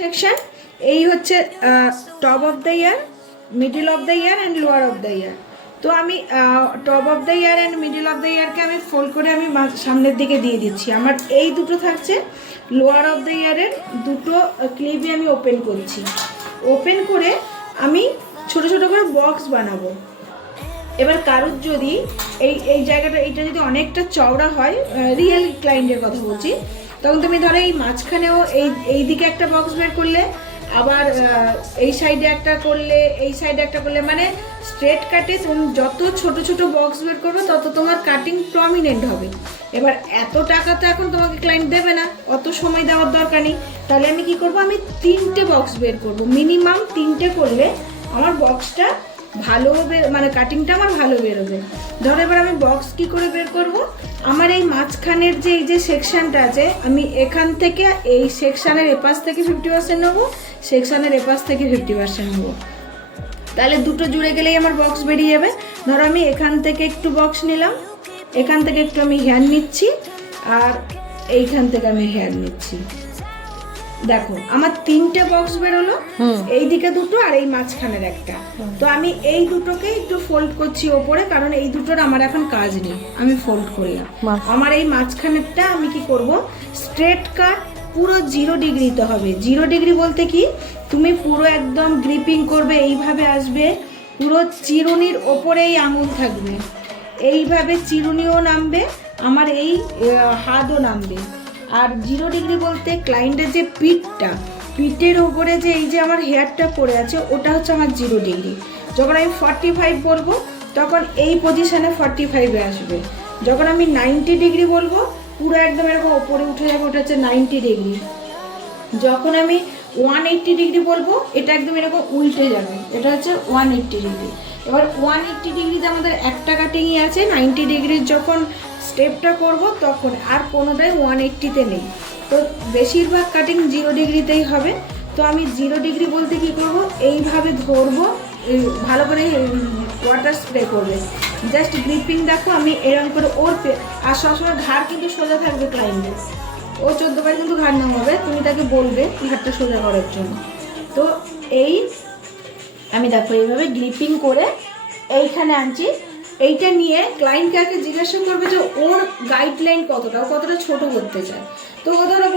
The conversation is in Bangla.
সেকশন এই হচ্ছে top of the year, middle of the year and lower of the year. তো আমি top of the year and middle of the ইয়ারকে আমি ফোল্ড করে আমি সামনের দিকে দিয়ে দিচ্ছি। আমার এই দুটো থাকছে। লোয়ার অফ দ্য ইয়ারের দুটো ক্লিপই আমি ওপেন করছি। ওপেন করে আমি ছোট ছোট করে বক্স বানাবো। এবার কারোর যদি এই জায়গাটা এইটা যদি অনেকটা চওড়া হয়, রিয়েল ক্লায়েন্টের কথা বলছি, তখন তুমি ধরো এই মাঝখানেও এই দিকে একটা বক্স বের করলে, আবার এই সাইডে একটা করলে, এই সাইডে একটা করলে, মানে স্ট্রেট কাটে তুমি যত ছোট ছোট বক্স বের করবে তত তোমার কাটিং প্রমিনেন্ট হবে। এবার এত টাকা তো এখন তোমাকে ক্লায়েন্ট দেবে না, অত সময় দেওয়ার দরকার নেই। তাহলে আমি কি করব, আমি 3টে বক্স বের করব, মিনিমাম 3টে করলে আমার বক্সটা ভালো হবে, মানে কাটিংটা আমার ভালো বেরোবে। ধরো এবার আমি বক্স কি করে বের করব, আমার এই মাঝখানের যে এই যে সেকশনটা আছে, আমি এখান থেকে এই সেকশনের এপাশ থেকে 50% নেবো, সেকশনের এপাশ থেকে 50% নেবো। তাহলে দুটো জুড়ে গেলেই আমার বক্স বেরিয়ে যাবে। ধরো আমি এখান থেকে একটু বক্স নিলাম, এখান থেকে একটু আমি হেয়ার নিচ্ছি, আর এইখান থেকে আমি হেয়ার নিচ্ছি। দেখো আমার 3টে বক্স বেরোলো, এই দিকে দুটো আর এই মাঝখানের একটা। তো আমি এই দুটোকে একটু ফোল্ড করছি ওপরে, কারণ এই দুটোর আমার এখন কাজ নেই, আমি ফোল্ড করলাম। আমার এই মাঝখানেরটা আমি কি করব, স্ট্রেট কাট পুরো 0 ডিগ্রিতে হবে। 0 ডিগ্রি বলতে কি, তুমি পুরো একদম গ্রিপিং করবে, এইভাবে আসবে, পুরো চিরুনির ওপরেই আঙুল থাকবে, এইভাবে চিরুনিও নামবে, আমার এই হাতও নামবে। আর 0 ডিগ্রি বলতে ক্লায়েন্টের যে পিঠের ওপরে যে এই যে আমার হেয়ারটা পড়ে আছে, ওটা হচ্ছে আমার 0 ডিগ্রি। যখন আমি 45 বলবো তখন এই পজিশনে 45-এ আসবে। যখন আমি 90 ডিগ্রি বলবো পুরো একদম এরকম ওপরে উঠে যাবে, ওটা হচ্ছে 90 ডিগ্রি। যখন আমি 180 ডিগ্রি বলবো এটা একদম এরকম উল্টে যাবে, এটা হচ্ছে 180 ডিগ্রি। এবার 180 ডিগ্রিতে আমাদের একটা কাটিংই আছে, 90 ডিগ্রির যখন স্টেপটা করব তখন আর কোনোটাই 180-তে নেই। তো বেশিরভাগ কাটিং 0 ডিগ্রিতেই হবে। তো আমি 0 ডিগ্রি বলতে কি করব, এইভাবে ধরবো, ভালো করে ওয়াটার স্প্রে করবে, জাস্ট গ্রিপিং। দেখো আমি এরকম করে আর সবসময় ঘাড় কিন্তু সোজা থাকবে ক্লায়েন্টের। ও 14 বার কিন্তু ঘাড় নামাবে, তুমি তাকে বলবে ঘাড়টা সোজা করার জন্য। তো এই আমি দেখো এইভাবে গ্রিপিং করে এইখানে আনছি। এইটা নিয়ে ক্লায়েন্টকে আগে জিজ্ঞাসা করবে যে ওর গাইডলাইন কতটা, ও কতটা ছোট করতে চায়। তো ও ধরো